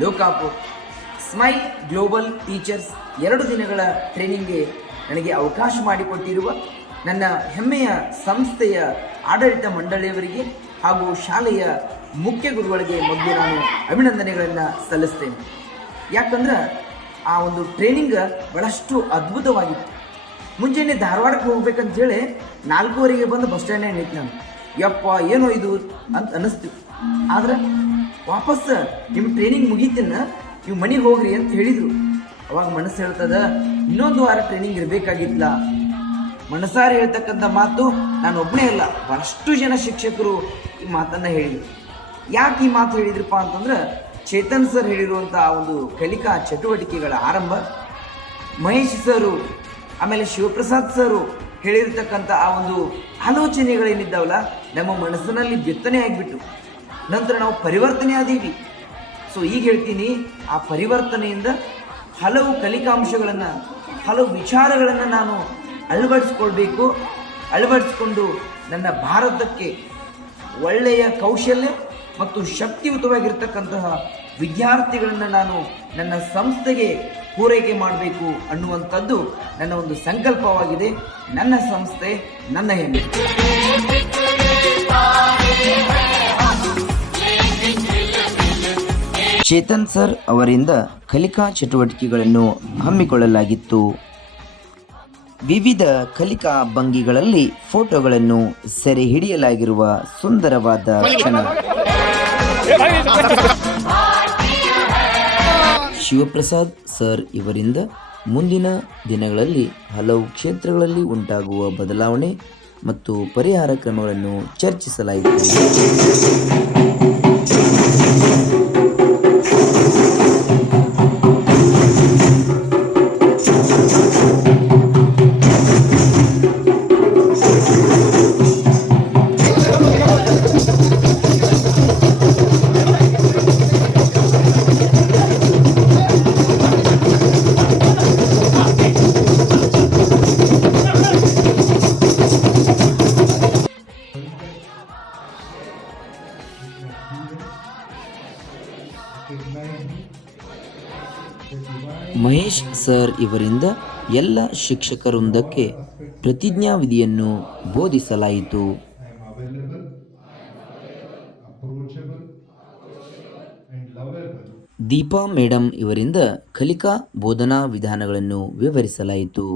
ಲೋಕಾಪು smile global teachers 2 ದಿನಗಳ ಟ್ರೈನಿಂಗ್ಗೆ ನನಗೆ ಅವಕಾಶ ಮಾಡಿಕೊಟ್ಟಿರುವ ನನ್ನ ಹೆಮ್ಮೆಯ ಸಂಸ್ಥೆಯ ಆಡಳಿತ ಮಂಡಳಿಯವರಿಗೆ ಹಾಗೂ ಶಾಲೆಯ ಮುಖ್ಯ ಗುರುಗಳಿಗೆ ಮೊದಲು ನಾನು ಅಭಿನಂದನೆಗಳನ್ನು ಸಲ್ಲಿಸ್ತೇನೆ. ಯಾಕಂದ್ರೆ ಆ ಒಂದು ಟ್ರೈನಿಂಗ್ ಭಾಳಷ್ಟು ಅದ್ಭುತವಾಗಿತ್ತು. ಮುಂಜಾನೆ ಧಾರವಾಡಕ್ಕೆ ಹೋಗ್ಬೇಕಂತ ಹೇಳಿ 4:15ಗೆ ಬಂದು ಬಸ್ ಸ್ಟ್ಯಾಂಡ್ನಾಗ ನಿಂತು ನಾನು, ಯಪ್ಪ ಏನೋ ಇದು ಅಂತ ಅನ್ನಿಸ್ತು. ಆದ್ರೆ ವಾಪಸ್ ನಿಮ್ಮ ಟ್ರೈನಿಂಗ್ ಮುಗೀತಿನ ನೀವು ಮನೆಗೆ ಹೋಗ್ರಿ ಅಂತ ಹೇಳಿದರು. ಅವಾಗ ಮನಸ್ಸು ಹೇಳ್ತದ, ಇನ್ನೊಂದು ವಾರ ಟ್ರೈನಿಂಗ್ ಇರಬೇಕಾಗಿತ್ತಲ್ಲ. ಮನಸಾರಿ ಹೇಳ್ತಕ್ಕಂಥ ಮಾತು ನಾನು ಒಬ್ಬನೇ ಅಲ್ಲ, ಭಾಳಷ್ಟು ಜನ ಶಿಕ್ಷಕರು ಈ ಮಾತನ್ನು ಹೇಳಿದರು. ಯಾಕೆ ಈ ಮಾತು ಹೇಳಿದ್ರಪ್ಪ ಅಂತಂದ್ರೆ, ಚೇತನ್ ಸರ್ ಹೇಳಿರುವಂಥ ಆ ಒಂದು ಕಲಿಕಾ ಚಟುವಟಿಕೆಗಳ ಆರಂಭ, ಮಹೇಶ್ ಸರು ಆಮೇಲೆ ಶಿವಪ್ರಸಾದ್ ಸರು ಹೇಳಿರ್ತಕ್ಕಂಥ ಆ ಒಂದು ಆಲೋಚನೆಗಳೇನಿದ್ದಾವಲ್ಲ ನಮ್ಮ ಮನಸ್ಸಿನಲ್ಲಿ ಬಿತ್ತನೆ ಆಗಿಬಿಟ್ಟು ನಂತರ ನಾವು ಪರಿವರ್ತನೆ ಆದೀವಿ. ಸೊ ಈಗ ಹೇಳ್ತೀನಿ, ಆ ಪರಿವರ್ತನೆಯಿಂದ ಹಲವು ಕಲಿಕಾಂಶಗಳನ್ನು, ಹಲವು ವಿಚಾರಗಳನ್ನು ನಾನು ಅಳವಡಿಸ್ಕೊಂಡು ನನ್ನ ಭಾರತಕ್ಕೆ ಒಳ್ಳೆಯ ಕೌಶಲ್ಯ ಮತ್ತು ಶಕ್ತಿಯುತವಾಗಿರ್ತಕ್ಕಂತಹ ವಿದ್ಯಾರ್ಥಿಗಳನ್ನು ನಾನು ನನ್ನ ಸಂಸ್ಥೆಗೆ ಪೂರೈಕೆ ಮಾಡಬೇಕು ಅನ್ನುವಂಥದ್ದು ನನ್ನ ಒಂದು ಸಂಕಲ್ಪವಾಗಿದೆ. ನನ್ನ ಸಂಸ್ಥೆ ನನ್ನ ಹೆಮ್ಮೆ. ಚೇತನ್ ಸರ್ ಅವರಿಂದ ಕಲಿಕಾ ಚಟುವಟಿಕೆಗಳನ್ನು ಹಮ್ಮಿಕೊಳ್ಳಲಾಗಿತ್ತು. ವಿವಿಧ ಕಲಿಕಾ ಭಂಗಿಗಳಲ್ಲಿ ಫೋಟೋಗಳನ್ನು ಸೆರೆ ಹಿಡಿಯಲಾಗಿರುವ ಸುಂದರವಾದ ಕ್ಷಣ. ಶಿವಪ್ರಸಾದ್ ಸರ್ ಇವರಿಂದ ಮುಂದಿನ ದಿನಗಳಲ್ಲಿ ಹಲವು ಕ್ಷೇತ್ರಗಳಲ್ಲಿ ಉಂಟಾಗುವ ಬದಲಾವಣೆ ಮತ್ತು ಪರಿಹಾರ ಕ್ರಮಗಳನ್ನು ಚರ್ಚಿಸಲಾಯಿತು. ಮಹೇಶ್ ಸರ್ ಇವರಿಂದ ಎಲ್ಲ ಶಿಕ್ಷಕವೃಂದಕ್ಕೆ ಪ್ರತಿಜ್ಞಾವಿಧಿಯನ್ನು ಬೋಧಿಸಲಾಯಿತು. ದೀಪಾ ಮೇಡಮ್ ಇವರಿಂದ ಕಲಿಕಾ ಬೋಧನಾ ವಿಧಾನಗಳನ್ನು ವಿವರಿಸಲಾಯಿತು.